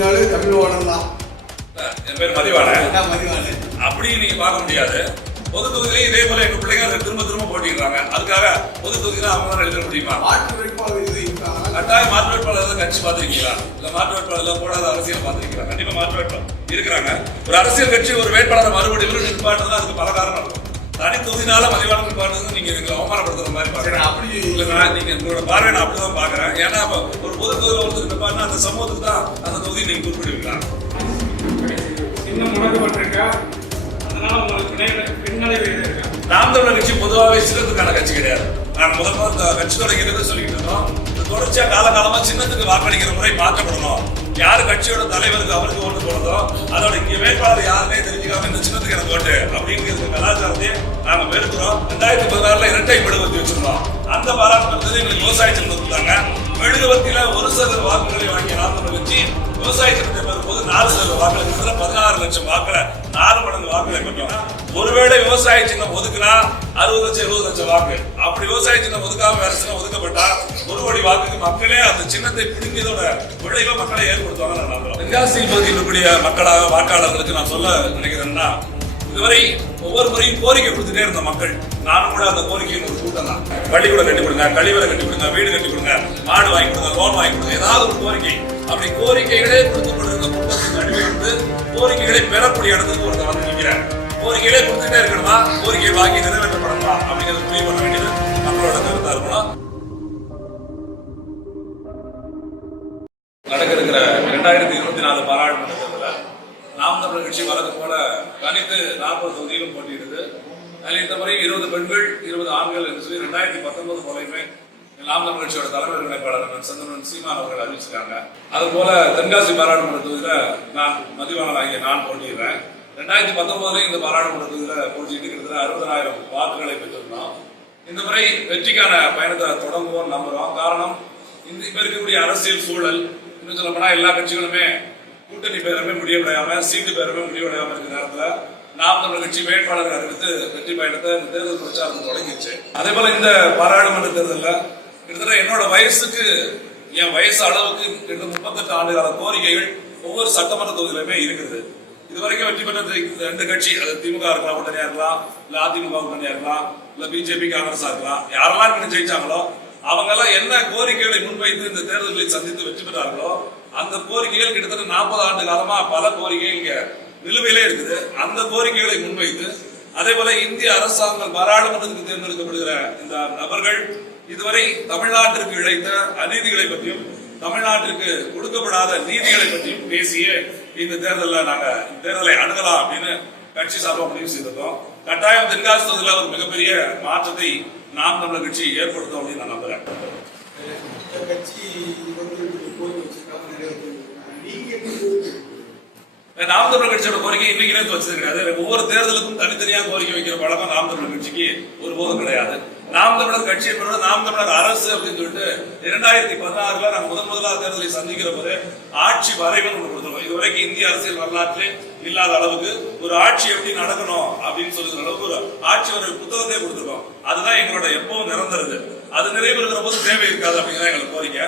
தொகுதினாலே தமிழ் தான் என் பேர் மதிவாணன் அப்படி நீங்க பார்க்க முடியாது. பொது தொகுதியிலே இதே போல எங்க பிள்ளைங்க அதை திரும்ப திரும்ப போட்டிடுறாங்க. அதுக்காக பொது தொகுதியில அவங்க தான் எழுத முடியுமா? மாற்று வேட்பாளர் கட்டாய மாற்று வேட்பாளர் ஏதாவது கட்சி பார்த்திருக்கீங்களா? இல்ல மாற்று வேட்பாளர் போடாத அரசியல் பார்த்திருக்கீங்களா? கண்டிப்பா மாற்று வேட்பாளர். இருக்கிறாங்க. ஒரு அரசியல் கட்சி ஒரு வேட்பாளரை மறுபடியும் நிற்பாட்டுதான் அதுக்கு பல காரணம். இருக்கும் தனி தொகுதினால மதிவாளர் நிற்பாட்டுறது நீங்க அப்படி நான் நீங்க உங்களோட பார்வை நான் அப்படிதான் பாக்குறேன் ஏன்னா அப்ப ஒரு பொது தொகுதியில் ஒருத்தர் நிற்பாருன்னா அந்த சமூகத்துக்கு தான் அந்த தொகுதியை நீங்க குறிப்பிடுவீங்களா? இன்னும் முடக்கப்பட்டிருக்கா? அதனால உங்களுக்கு பின்ன- பின்னடைவு இருக்கா நாம் தமிழர் கட்சி பொதுவாகவே சின்னத்துக்கான கட்சி கிடையாது. நான் முதல் முதல்ல இந்த கட்சி தொடங்கிறது சொல்லிட்டு இருந்தோம். இது தொடர்ச்சியா காலகாலமா சின்னத்துக்கு வாக்களிக்கிற முறை மாற்றப்படணும். யார் கட்சியோட தலைவருக்கு அவருக்கு ஓட்டு போடுறதோ அதோட இங்க வேட்பாளர் யாருன்னே தெரிஞ்சுக்காம இந்த சின்னத்துக்கு எனக்கு ஓட்டு அப்படிங்கிறது கலாச்சாரத்தையே நாங்க வெறுக்கிறோம். ரெண்டாயிரத்தி பதினாறுல இரட்டை மெழுகுவர்த்தி வச்சிருந்தோம். அந்த பாராளுமன்றத்தில் எங்களுக்கு விவசாய சங்கம் கொடுத்தாங்க. மெழுகுவர்த்தியில ஒரு சதவீத வாக்குகளை வாங்கிய நாம் வச்சு விவசாய சங்கத்தை பெறும்போது நாலு சதவீத வாக்குகளை பதினாறு லட்சம் வாக்குல நாலு மடங்கு வாக்குகளை பெற்றோம் ஒருவேளை விவசாய சின்னம் ஒதுக்குனா அறுபது லட்சம் எழுபது லட்சம் வாக்கு. அப்படி விவசாய சின்னம் ஒதுக்காம வேற சின்னம் ஒதுக்கப்பட்டா ஒரு கோடி வாக்குக்கு மக்களே அந்த சின்னத்தை பிடுங்கியதோட விளைவை மக்களை ஏற்படுத்துவாங்க நான் நம்புறேன். தென்காசி பகுதியில் இருக்கக்கூடிய மக்களாக வாக்காளர்களுக்கு நான் சொல்ல நினைக்கிறேன்னா இதுவரை ஒவ்வொரு முறையும் கோரிக்கை கொடுத்துட்டே இருந்த மக்கள் நானும் கூட அந்த கோரிக்கையின் ஒரு கூட்டம் தான். பள்ளிக்கூடம் கட்டி கொடுங்க கழிவறை கட்டி கொடுங்க வீடு கட்டி கொடுங்க மாடு வாங்கி கொடுங்க லோன் வாங்கி கொடுங்க ஏதாவது ஒரு கோரிக்கை. அப்படி கோரிக்கைகளே கொடுக்கப்பட்டிருந்த கூட்டத்துக்கு அடிமையிட்டு கோரிக்கைகளை பெறக்கூடிய இடத்துக்கு ஒருத்தர் வந்து நிற்கிறேன் கோரிக்கைகளே கொடுத்துட்டே இருக்கணுமா? கோரிக்கை வாங்கி நிறைவேற்றப்படணுமா? அப்படிங்கிறத முடிவு பண்ண வேண்டியது நம்மளோட கருத்தா இருக்கணும். நடக்க இருக்கிற இரண்டாயிரத்தி இருபத்தி நாலு பாராளுமன்ற நாம் தமிழர் கட்சி வழக்கம் போல தனித்து நாற்பது தொகுதியிலும் போட்டியிடுது. அதில் இந்த முறை இருபது பெண்கள் இருபது ஆண்கள் என்று சொல்லி ரெண்டாயிரத்தி பத்தொன்பது போலையுமே நாம் தமிழர் கட்சியோட தலைவர் ஒருங்கிணைப்பாளர் சந்திரன் சீமான் அவர்கள் அறிவிச்சிருக்காங்க. அதுபோல தென்காசி பாராளுமன்ற தொகுதியில் நான் மதிவாளன் ஆகிய நான் போட்டியிடுறேன். ரெண்டாயிரத்தி பத்தொன்பதுலையும் இந்த பாராளுமன்ற தொகுதியில் போட்டியிட்டு கிட்டத்தட்ட அறுபதாயிரம் வாக்குகளை பெற்றிருந்தோம். இந்த முறை வெற்றிக்கான பயணத்தை தொடங்குவோம் நம்புறோம். காரணம் இந்த இப்ப இருக்கக்கூடிய அரசியல் சூழல் இன்னும் சொல்லப்போனால் எல்லா கட்சிகளுமே கூட்டணி பேரமே முடிவடையாம சீட்டு பேரமே முடிவடையாம இருக்கிற நேரத்துல நாம் தமிழர் கட்சி வேட்பாளர்கள் அறிவித்து வெற்றி பயணத்தை இந்த தேர்தல் பிரச்சாரம் தொடங்கிச்சு அதே போல இந்த பாராளுமன்ற தேர்தலில் கிட்டத்தட்ட என்னோட வயசுக்கு என் வயசு அளவுக்கு கிட்டத்தட்ட முப்பத்தெட்டு ஆண்டு கால கோரிக்கைகள் ஒவ்வொரு சட்டமன்ற தொகுதியிலுமே இருக்குது. இதுவரைக்கும் வெற்றி பெற்ற ரெண்டு கட்சி அது திமுக இருக்கலாம் கூட்டணியா இருக்கலாம் இல்ல அதிமுக கூட்டணியா இருக்கலாம் இல்ல பிஜேபி காங்கிரஸா இருக்கலாம். யாரெல்லாம் இன்னைக்கு ஜெயிச்சாங்களோ அவங்க எல்லாம் என்ன கோரிக்கைகளை முன்வைத்து இந்த தேர்தல்களை சந்தித்து வெற்றி பெற்றார்களோ அந்த கோரிக்கைகள் கிட்டத்தட்ட நாற்பது ஆண்டு காலமா பல கோரிக்கைகள் இங்க நிலுவையிலே இருக்குது. அந்த கோரிக்கைகளை முன்வைத்து அதே போல இந்திய அரசாங்கம் பாராளுமன்றத்துக்கு தேர்ந்தெடுக்கப்படுகிற இந்த நபர்கள் இதுவரை தமிழ்நாட்டிற்கு இழைத்த அநீதிகளை பற்றியும் தமிழ்நாட்டிற்கு கொடுக்கப்படாத நீதிகளை பற்றியும் பேசிய இந்த தேர்தலில் நாங்கள் இந்த தேர்தலை அணுகலாம் அப்படின்னு கட்சி சார்பாக முடிவு செய்திருக்கோம். கட்டாயம் தென்காசி தொகுதியில் ஒரு மிகப்பெரிய மாற்றத்தை நாம் தமிழர் கட்சி ஏற்படுத்தும் அப்படின்னு நான் நம்புறேன். நாம் தமிழர் கட்சியோட கோரிக்கை இன்னைக்கு நேற்று வச்சது கிடையாது ஒவ்வொரு தேர்தலுக்கும் தனித்தனியாக கோரிக்கை வைக்கிற பழக்கம் நாம் தமிழர் கட்சிக்கு ஒருபோதும் கிடையாது. நாம் தமிழர் கட்சி என்பதோட நாம் தமிழர் அரசு அப்படின்னு சொல்லிட்டு இரண்டாயிரத்தி பதினாறுல நாங்கள் முதன் தேர்தலை சந்திக்கிற போது ஆட்சி வரைவு ஒன்று கொடுத்துருவோம் இதுவரைக்கும் இந்திய அரசியல் வரலாற்றிலே இல்லாத அளவுக்கு ஒரு ஆட்சி எப்படி நடக்கணும் அப்படின்னு சொல்லுகிற அளவுக்கு ஒரு ஆட்சி ஒரு புத்தகத்தை கொடுத்துருக்கோம். அதுதான் எங்களோட எப்பவும் நிரந்தரது. அது நிறைவேறுகிற போது தேவை இருக்காது அப்படிங்கிறத எங்களுக்கு கோரிக்கை.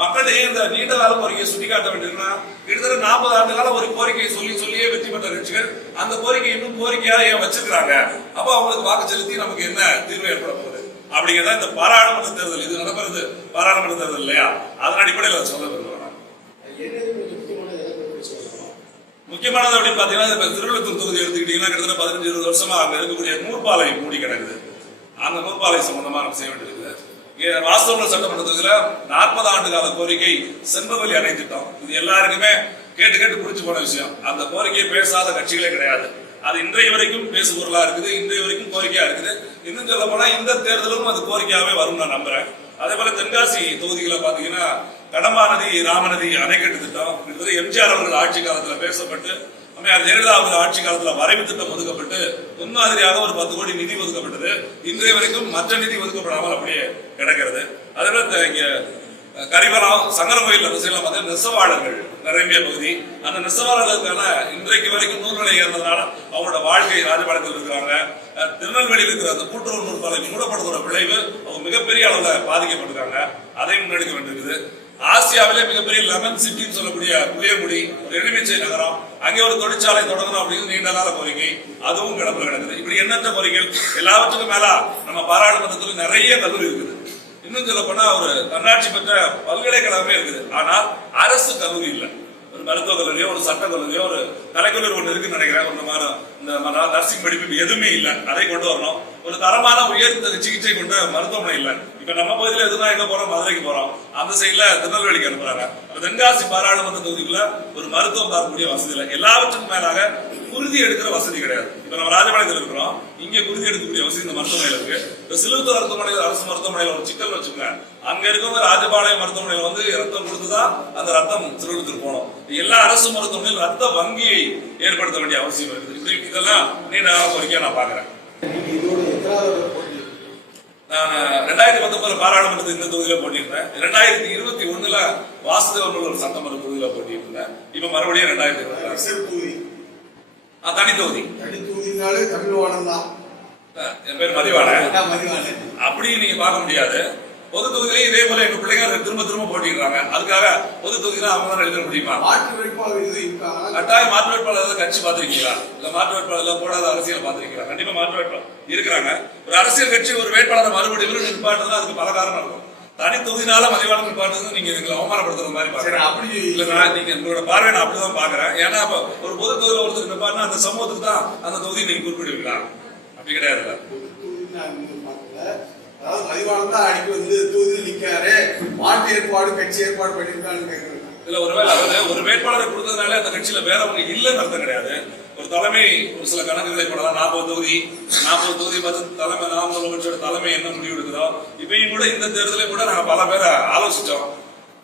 மக்களிடையே இந்த நீண்ட கால கோரிக்கையை சுட்டிக்காட்ட வேண்டியதுன்னா கிட்டத்தட்ட நாற்பது ஆண்டு கால ஒரு கோரிக்கையை சொல்லி சொல்லியே வெற்றி பெற்ற கட்சிகள் அந்த கோரிக்கை இன்னும் கோரிக்கையா ஏன் வச்சிருக்கிறாங்க? அப்போ அவங்களுக்கு வாக்கு செலுத்தி நமக்கு என்ன தீர்வு ஏற்பட போகுது? அப்படிங்கிறத இந்த பாராளுமன்ற தேர்தல் இது நடக்கிறது பாராளுமன்ற தேர்தல் இல்லையா? அதன் அடிப்படையில் அதை சொல்ல விரும்புகிறேன் முக்கியமானது அப்படின்னு பார்த்தீங்கன்னா இப்போ திருவள்ளூர் தொகுதி எடுத்துக்கிட்டீங்கன்னா கிட்டத்தட்ட பதினஞ்சு இருபது வருஷமா அங்கே இருக்கக்கூடிய நூற்பாலை மூடி கிடக்குது. அந்த நூற்பாலை சம்பந்தமாக நம்ம செய்ய வேண்டியிருக்குது இங்க வாஸ்தவங்கள் சட்டமன்ற தொகுதியில நாற்பது ஆண்டு கால கோரிக்கை செண்பகவலி அணை திட்டம் இது எல்லாருக்குமே கேட்டு கேட்டு பிடிச்சி போன விஷயம். அந்த கோரிக்கையை பேசாத கட்சிகளே கிடையாது. அது இன்றைய வரைக்கும் பேசுபொருளாக இருக்குது இன்றைய வரைக்கும் கோரிக்கையா இருக்குது. இன்னும் சொல்ல போனா இந்த தேர்தலும் அது கோரிக்கையாவே வரும் நான் நம்புறேன். அதே போல தென்காசி தொகுதிகளை பாத்தீங்கன்னா கடமாநதி ராமநதி அணைக்கட்டு திட்டம் கிட்டத்தட்ட எம்ஜிஆர் அவர்கள் ஆட்சி காலத்துல பேசப்பட்டு அம்மையார் ஜெயலலிதா அவர்கள் ஆட்சி காலத்துல வரைவு திட்டம் ஒதுக்கப்பட்டு முன்மாதிரியாக ஒரு பத்து கோடி நிதி ஒதுக்கப்பட்டது. இன்றைய வரைக்கும் மற்ற நிதி ஒதுக்கப்படாமல் அப்படியே கிடக்கிறது. அதே போல இங்கே இங்க கரிவலம் சங்கரகோயில் அந்த சைடில் பார்த்தீங்கன்னா நெசவாளர்கள் நிரம்பிய பகுதி. அந்த நெசவாளர்களுக்கான இன்றைக்கு வரைக்கும் நூல்களை ஏறினதுனால அவங்களோட வாழ்க்கை ராஜபாளையத்தில் இருக்கிறாங்க. திருநெல்வேலியில் இருக்கிற அந்த கூட்டுறவு நூற்பாலை மூடப்படுறதோட விளைவு அவங்க மிகப்பெரிய அளவில் பாதிக்கப்பட்டிருக்காங்க. அதையும் முன்னெடுக்க வேண்டியிருக்குது. ஆசியாவிலே மிகப்பெரிய லெமன் சிட்டின்னு சொல்லக்கூடிய புளியங்குடி ஒரு எலுமிச்சை நகரம். அங்கே ஒரு தொழிற்சாலை தொடங்கணும் அப்படின்னு நீண்ட கால கோரிக்கை. அதுவும் கிடப்பில் கிடக்குது இப்படி எண்ணற்ற கோரிக்கைகள் எல்லாவற்றுக்கும் மேல நம்ம பாராளுமன்றத்தில் நிறைய கல்லூரி இருக்குது. இன்னும் சொல்ல போனா ஒரு தன்னாட்சி பெற்ற பல்கலைக்கழகமே இருக்குது. ஆனால் அரசு கல்லூரி இல்லை. ஒரு மருத்துவ கல்லூரியோ ஒரு சட்ட கல்லூரியோ ஒரு கலைக்கல்லூரி ஒன்று இருக்குன்னு நினைக்கிறேன். ஒரு மாதிரி இந்த நர்சிங் படிப்பு எதுவுமே இல்லை. அதை கொண்டு வரணும். ஒரு தரமான உயர்ந்த சிகிச்சை கொண்ட மருத்துவமனை இல்லை. இப்ப நம்ம பகுதியில் எதுனா எங்க போறோம்? மதுரைக்கு போறோம். அந்த சைடில் திருநெல்வேலிக்கு அனுப்புறாங்க. தென்காசி பாராளுமன்ற தொகுதிக்குள்ள ஒரு மருத்துவம் பார்க்கக்கூடிய வசதி இல்லை. எல்லாவற்றுக்கும் மேலாக குருதி எடுக்கிற வசதி கிடையாது. இப்ப நம்ம ராஜபாளையத்தில் இருக்கிறோம். இங்க குருதி எடுக்கக்கூடிய வசதி இந்த மருத்துவமனையில் இருக்கு. இப்ப சிலுவத்தூர் மருத்துவமனையில் அரசு மருத்துவமனையில் ஒரு சிக்கல் வச்சுக்கோங்க. அங்க இருக்கவங்க ராஜபாளையம் மருத்துவமனையில வந்து ரத்தம் கொடுத்துதான் அந்த ரத்தம் திருவிழத்துக்கு போகணும் எல்லா அரசு மருத்துவமனையில் ரத்த வங்கியை ஏற்படுத்த வேண்டிய அவசியம் இருக்குது. இப்படி இதெல்லாம் நீண்ட கோரிக்கையா நான் பாக்குறேன் நான் ரெண்டாயிரத்தி பத்தொன்பதுல பாராளுமன்றத்தில் இந்த தொகுதியில போட்டியிருந்தேன் ரெண்டாயிரத்தி இருபத்தி ஒண்ணுல வாசுதேவன் ஒரு சட்டமன்ற தொகுதியில போட்டியிருந்தேன் இப்ப மறுபடியும் ரெண்டாயிரத்தி இருபத்தி தனி தொகுதி. தனி தொகுதினாலே தமிழ்வானம் தான் அஹ் என் பேர் மதிவானே அப்படி நீங்க பார்க்க முடியாது. பொது தொகுதியிலே இதே போல எங்க பிள்ளைங்க திரும்ப திரும்ப போட்டிடுறாங்க. அதுக்காக பொது தொகுதியில அவங்க தான் எழுத முடியுமா? மாற்று வேட்பாளர் இது கட்டாயம் மாற்று வேட்பாளர் கட்சி பார்த்திருக்கீங்களா? இல்ல மாற்று வேட்பாளர் போடாத அரசியல் பார்த்திருக்கீங்களா? கண்டிப்பா மாற்று வேட்பாளர் இருக்கிறாங்க. ஒரு அரசியல் கட்சி ஒரு வேட்பாளரை மறுபடியும் நிற்பாட்டுதான் அதுக்கு பல காரணம் இருக்கும். தனி தொகுதினால மதிவாளம் நிற்பாட்டுறது நீங்க எங்களை அவமானப்படுத்துற மாதிரி பாக்குறேன் அப்படி இல்ல நான் நீங்க உங்களோட பார்வை நான் அப்படிதான் பாக்குறேன் ஏன்னா ஒரு பொது தொகுதியில ஒருத்தர் நிற்பாருன்னா அந்த சமூகத்துக்கு தான் அந்த தொகுதியை நீங்க குறிப்பிடுவீங்களா அப்படி கிடையாதுல்ல. அதாவது மதிவானம் தான் அடிக்க வந்து தொகுதியில் நிக்காரு. மாட்டு ஏற்பாடு கட்சி ஏற்பாடு பண்ணிருக்கான்னு கேட்குறேன் இல்ல ஒருவேளை ஒரு வேட்பாளரை கொடுத்ததுனால அந்த கட்சியில வேறவங்க இல்லைன்னு அர்த்தம் கிடையாது. ஒரு தலைமை ஒரு சில கணக்குகளை போடலாம். நாற்பது தொகுதி நாற்பது தொகுதி பார்த்து தலைமை நாற்பது தமிழ் கட்சியோட தலைமை என்ன முடிவு எடுக்கிறோம் இப்பயும் கூட இந்த தேர்தலையும் கூட நாங்க பல பேரை ஆலோசிச்சோம்.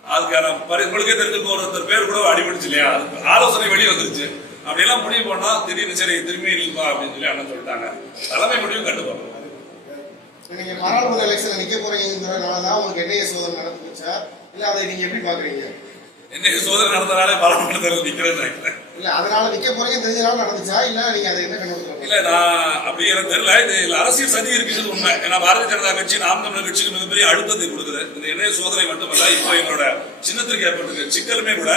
அதுக்கான பரி உங்களுக்கே தெரிஞ்சுக்க ஒருத்தர் பேர் கூட அடிபிடிச்சு இல்லையா? அது ஆலோசனை வெளியே வந்துருச்சு. அப்படியெல்லாம் முடிவு பண்ணா திடீர்னு சரி திரும்பி நிற்பா அப்படின்னு சொல்லி அண்ணன் சொல்லிட்டாங்க. தலைமை முடிவு கண்டுப்பாங்க நீங்க பாராளுமன்ற எலெக்ஷன்ல நிக்க போறீங்கிறதுனால தான் உங்களுக்கு என்ஐஏ சோதனை நடந்துச்சா? இல்ல அதை நீங்க எப்படி பாக்குறீங்க என்ன சோதனை நடந்தனாலே பாராளுமன்றத்தில் நிக்கிறேன்னு நினைக்கிறேன். இல்ல அதனால நிக்க போறீங்க தெரிஞ்சனால நடந்துச்சா? இல்ல நீங்க அதை என்ன கண்டுபிடிக்கணும் இல்ல நான் அப்படி எனக்கு தெரியல. இது இதுல அரசியல் சதி இருக்கிறது உண்மை. ஏன்னா பாரதிய ஜனதா கட்சி நாம் தமிழர் கட்சிக்கு மிகப்பெரிய அழுத்தத்தை கொடுக்குது. இந்த இணைய சோதனை மட்டுமல்ல இப்போ எங்களோட சின்னத்திற்கு ஏற்பட்டிருக்கு சிக்கலுமே கூட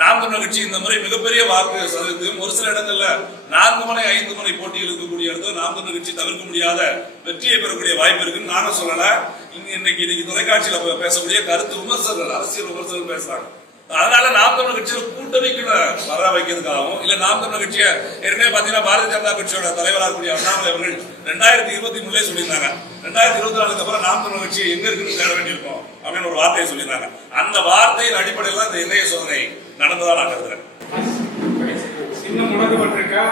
நாம் தமிழர் கட்சி இந்த முறை மிகப்பெரிய வாக்கு சதவீதத்தையும் ஒரு சில இடங்கள்ல நான்கு மணி ஐந்து முனை போட்டியில் இருக்கக்கூடிய இடத்துல நாம் தமிழர் கட்சி தவிர்க்க முடியாத வெற்றியை பெறக்கூடிய வாய்ப்பு இருக்குன்னு நானும் சொல்லல. இங்க இன்னைக்கு இன்னைக்கு தொலைக்காட்சியில பேசக்கூடிய கருத்து விமர்சகர்கள் அரசியல் விமர்சகர்கள் பேசுறாங்க. அதனால நாம் தமிழர் கட்சியில கூட்டணிக்குள்ள வர வைக்கிறதுக்காகவும் இல்ல நாம் தமிழர் கட்சியை ஏற்கனவே பாத்தீங்கன்னா பாரதிய ஜனதா கட்சியோட தலைவராக கூடிய அண்ணாமலை அவர்கள் ரெண்டாயிரத்தி இருபத்தி மூணுல சொல்லியிருந்தாங்க. ரெண்டாயிரத்தி இருபத்தி நாலுக்கு அப்புறம் நாம் தமிழர் கட்சி எங்க இருக்குன்னு தேட வேண்டியிருக்கும் அப்படின்னு ஒரு வார்த்தையை சொல்லியிருந்தாங்க. அந்த வார்த்தையின் அடிப்படையில் தான் இந்த இணைய சோதனை நடந்ததா நான் கருதுறேன். சின்னம் முடக்கப்பட்டிருக்கா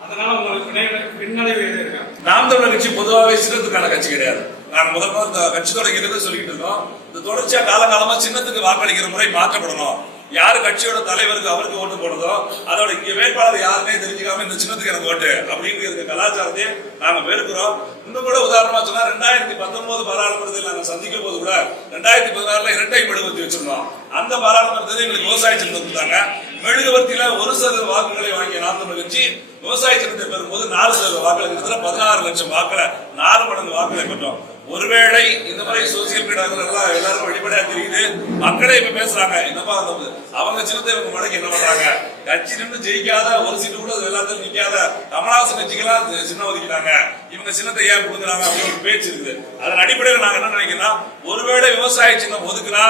அதனால உங்களுக்கு பின்ன- பின்னடைவு நாம் தமிழர் கட்சி பொதுவாகவே சின்னத்துக்கான கட்சி கிடையாது. நான் முதல் முதல் இந்த கட்சி தொடங்கிறது சொல்லிட்டு இருக்கோம் இந்த தொடர்ச்சியா காலங்காலமா சின்னத்துக்கு வாக்களிக்கிற முறை மாற்றப்படணும். யாரு கட்சியோட தலைவருக்கு அவருக்கு ஓட்டு போடுறதோ அதோட இங்க வேட்பாளர் யாருன்னே தெரிஞ்சுக்காம இந்த சின்னத்துக்கு எனக்கு ஓட்டு அப்படின்னு இருக்க கலாச்சாரத்தையே நாங்க வெறுக்கிறோம். இன்னும் கூட உதாரணமா சொன்னா ரெண்டாயிரத்தி பத்தொன்பது பாராளுமன்றத்தில் நாங்க சந்திக்கும் போது கூட ரெண்டாயிரத்தி பதினாறுல இரட்டை மெழுகுவர்த்தி வச்சிருந்தோம். அந்த பாராளுமன்றத்தில் எங்களுக்கு விவசாய சின்னம் கொடுத்தாங்க. மெழுகுவர்த்தியில ஒரு சதவீத வாக்குகளை வாங்கிய நாந்தமிழ் கட்சி விவசாய சின்னத்தை பெறும்போது நாலு சதவீத வாக்குகள் பதினாறு லட்சம் வாக்களை நாலு மடங்கு வாக்குகளை பெற்றோம். ஒருவேளை இந்த மாதிரி சோசியல் மீடியாக்கள் எல்லாம் எல்லாரும் வெளிப்படையா தெரியுது. மக்களே இப்ப பேசுறாங்க என்னப்பா அந்த அவங்க சின்னத்தை இவங்க மடக்கு என்ன பண்றாங்க? கட்சி நின்று ஜெயிக்காத ஒரு சீட்டு கூட எல்லாத்தையும் நிக்காத கமலஹாசன் கட்சிக்கெல்லாம் சின்ன சின்னம் ஒதுக்கிட்டாங்க. இவங்க சின்னத்தை ஏன் கொடுக்குறாங்க அப்படின்னு ஒரு பேச்சு இருக்குது. அதன் அடிப்படையில் நாங்க என்ன நினைக்கிறோம் ஒருவேளை விவசாய சின்னம் ஒதுக்குனா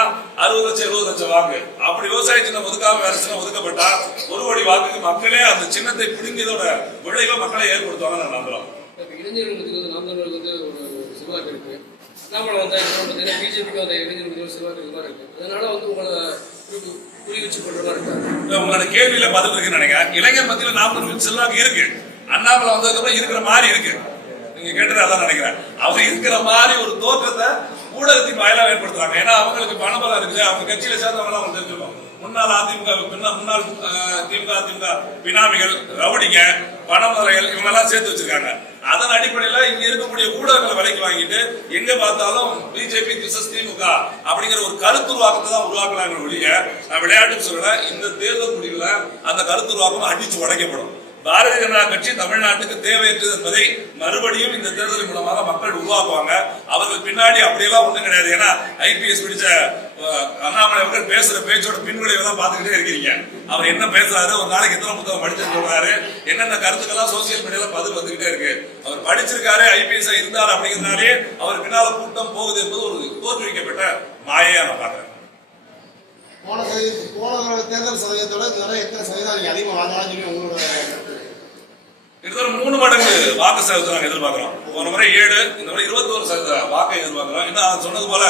அறுபது லட்சம் எழுபது லட்சம் வாக்கு அப்படி விவசாய சின்னம் ஒதுக்காம வேற சின்னம் ஒதுக்கப்பட்டா ஒரு கோடி வாக்குக்கு மக்களே அந்த சின்னத்தை பிடுங்கியதோட விளைவை மக்களை ஏற்படுத்துவாங்க நான் நம்புறோம் இப்போ இளைஞர்களுக்கு வந்து நாம் தமிழருக்கு வந்து ஒரு ஒரு செல்வாக்கு இருக்கு நம்மளை வந்து பார்த்தீங்கன்னா பிஜேபிக்கு அந்த இளைஞர்களுக்கு செல்வாக்கு மாதிரி இருக்கு. அதனால வந்து உங்களை புரிய வச்சு பண்ற மாதிரி இருக்காங்க உங்களோட கேள்வியில பதில் இருக்குன்னு நினைக்கிறேன். இளைஞர் மத்தியில நாற்பது செல்வாக்கு இருக்கு. அண்ணாமலை வந்ததுக்கப்புறம் இருக்கிற மாதிரி இருக்கு. நீங்க கேட்டது அதான் நினைக்கிறேன். அவர் இருக்கிற மாதிரி ஒரு தோற்றத்தை ஊடகத்தின் வாயிலாக ஏற்படுத்துறாங்க ஏன்னா அவங்களுக்கு பணபலம் இருக்குது அவங்க கட்சியில சேர்ந்தவங்களாம் அவங்க தெரிஞ்சுக்கணும் முன்னாள் அதிமுக முன்னாள் திமுக அதிமுக பினாமிகள் ரவுடிங்க பணமுறைகள் இவங்கெல்லாம் சேர்த்து வச்சிருக்காங்க. அதன் அடிப்படையில இங்க இருக்கக்கூடிய ஊடகங்களை விலைக்கு வாங்கிட்டு எங்க பார்த்தாலும் பிஜேபி திசஸ் திமுக அப்படிங்கிற ஒரு கருத்துருவாக்கத்தை தான் உருவாக்குறாங்க ஒழிய நான் விளையாட்டுக்கு சொல்லல இந்த தேர்தல் முடிவுல அந்த கருத்துருவாக்கம் அடிச்சு உடைக்கப்படும். பாரதிய ஜனதா கட்சி தமிழ்நாட்டுக்கு தேவையற்றது என்பதை மறுபடியும் இந்த தேர்தல் மூலமாக மக்கள் உருவாக்குவாங்க. அவர்கள் பின்னாடி அப்படியெல்லாம் ஒன்றும் கிடையாது. ஏன்னா ஐபிஎஸ் பிடிச்ச அண்ணாமலை அவர்கள் பேசுற பேச்சோட பின்விளைவை தான் பார்த்துக்கிட்டே இருக்கிறீங்க. அவர் என்ன பேசுறாரு ஒரு நாளைக்கு எத்தனை புத்தகம் படிச்சு சொல்றாரு என்னென்ன கருத்துக்கெல்லாம் சோசியல் மீடியால பதில் வந்துகிட்டே இருக்கு. அவர் படிச்சிருக்காரு ஐபிஎஸ் இருந்தார் அப்படிங்கிறதுனாலே அவர் பின்னால கூட்டம் போகுது என்பது ஒரு தோற்றுவிக்கப்பட்ட மாயையா நான் பாக்குறேன் போன போன தேர்தல் சதவீதத்தோட இந்த எத்தனை சதவீதம் அதிகமாக வாங்கலாம்னு சொல்லி உங்களோட கிட்டத்தட்ட மூணு மடங்கு வாக்கு சதவீதம் நாங்கள் எதிர்பார்க்குறோம். போன முறை ஏழு இந்த முறை இருபத்தோரு சதவீத வாக்கை எதிர்பார்க்குறோம். என்ன சொன்னது போல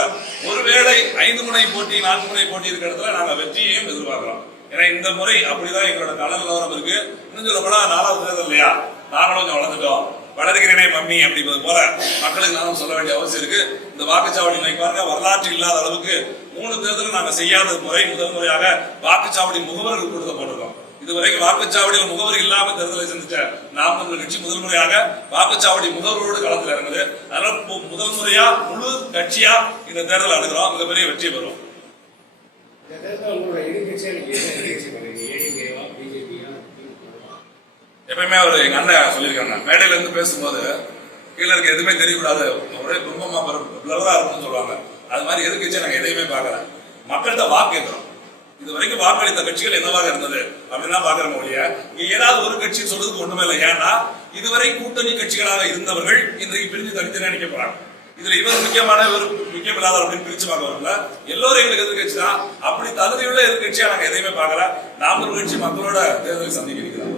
ஒருவேளை ஐந்து முனை போட்டி நான்கு முனை போட்டி இருக்கிற இடத்துல நாங்கள் வெற்றியையும் எதிர்பார்க்குறோம். ஏன்னா இந்த முறை அப்படிதான் எங்களோட கள நிலவரம் இருக்கு. இன்னும் சொல்ல போனா நாலாவது தேர்தல் இல்லையா? நாங்களும் கொஞ்சம் வளர்ந்துட்டோம். வளர்கிறேனே மம்மி அப்படிங்கிறது போல மக்களுக்கு நானும் சொல்ல வேண்டிய அவசியம் இருக்கு. இந்த வாக்குச்சாவடி இன்னைக்கு பாருங்க வரலாற்று இல்லாத அளவுக்கு மூணு தேர்தலும் நாங்கள் செய்யாத முறை முதல் முறையாக வாக்குச்சாவடி முகவர்கள் கொடுத்த போட்டிருக்கோம். இதுவரைக்கும் வாக்குச்சாவடியில் முகவர் இல்லாம தேர்தலை சந்திச்ச நாம் தமிழர் கட்சி முதல் முறையாக வாக்குச்சாவடி முகவரோடு களத்தில் இறங்குது. அதனால முதல் முறையா முழு கட்சியா இந்த தேர்தல் அணுகிறோம் மிகப்பெரிய வெற்றி பெறும் எதிர்கட்சியா? எப்பயுமே அவர் எங்க அண்ணன் சொல்லியிருக்காங்க. மேடையில இருந்து பேசும்போது கீழே இருக்க எதுவுமே தெரியக்கூடாது. ஒரே கும்பமா பிளவரா இருக்கும்னு சொல்லுவாங்க. அது மாதிரி எதிர்க்கட்சியை நாங்க எதையுமே பார்க்கல. மக்கள்கிட்ட வாக்கு கேட்கிறோம். இது வரைக்கும் வாக்களித்த கட்சிகள் என்னவாக இருந்தது? அப்படின்னு பாக்குறோம் ஒழிய ஏதாவது ஒரு கட்சி சொல்றதுக்கு ஒண்ணுமே இல்லை. ஏன்னா இதுவரை கூட்டணி கட்சிகளாக இருந்தவர்கள் இன்றைக்கு பிரிஞ்சு தனித்தனியா நிக்க போறாங்க. இதுல இவர் முக்கியமான இவர் முக்கியமில்லாதவர் அப்படின்னு பிரிச்சு பார்க்க வரல. எல்லோரும் எங்களுக்கு எதிர்கட்சி தான். அப்படி தகுதியுள்ள எதிர்கட்சியா நாங்க எதையுமே பார்க்கல. நாம் ஒரு கட்சி மக்களோட தேர்தலை சந்திக்க இருக்கிறோம்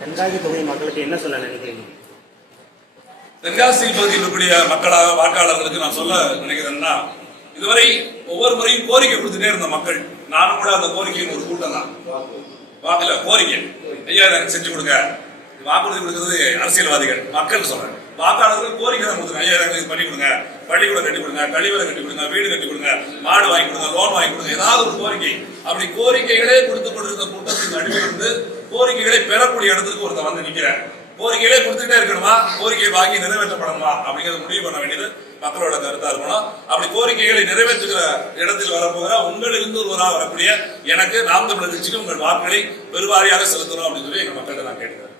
தென்காசி தொகுதி மக்களுக்கு என்ன சொல்ல நினைக்கிறீங்க? தென்காசி பகுதியில் இருக்கக்கூடிய மக்களாக வாக்காளர்களுக்கு நான் சொல்ல நினைக்கிறேன்னா இதுவரை ஒவ்வொரு முறையும் கோரிக்கை கொடுத்துட்டே இருந்த மக்கள் நானும் கூட அந்த கோரிக்கையின் ஒரு கூட்டம் தான். வாக்குல கோரிக்கை. ஐயா எனக்கு செஞ்சு கொடுங்க. வாக்குறுதி கொடுக்கறது அரசியல்வாதிகள் மக்கள் சொல்றேன் வாக்காளர்கள் கோரிக்கை தான் கொடுத்துருங்க ஐயா எனக்கு இது பண்ணி கொடுங்க. பள்ளிக்கூடம் கட்டி கொடுங்க கழிவறை கட்டி கொடுங்க வீடு கட்டி கொடுங்க மாடு வாங்கி கொடுங்க லோன் வாங்கி கொடுங்க ஏதாவது ஒரு கோரிக்கை. அப்படி கோரிக்கைகளே கொடுத்து கொண்டிருந்த கூட்டத்தின் நடுவில் இருந்து கோரிக்கைகளை பெறக்கூடிய இடத்துக்கு ஒருத்தன் வந்து நிக்கிறேன் கோரிக்கைகளே கொடுத்துட்டே இருக்கணுமா? கோரிக்கை வாங்கி நிறைவேற்றப்படணுமா? அப்படிங்கிறத முடிவு பண்ண வேண்டியது மக்களோட கருத்தா இருக்கணும். அப்படி கோரிக்கைகளை நிறைவேற்றுகிற இடத்தில் வரப்போகிற உங்களிலிருந்து ஒருவராக வரக்கூடிய எனக்கு நாம் தமிழர் கட்சிக்கு உங்கள் வாக்குகளை பெருவாரியாக செலுத்தணும் அப்படின்னு சொல்லி எங்க மக்கள்கிட்ட நான் கேட்டுக்கிறேன்.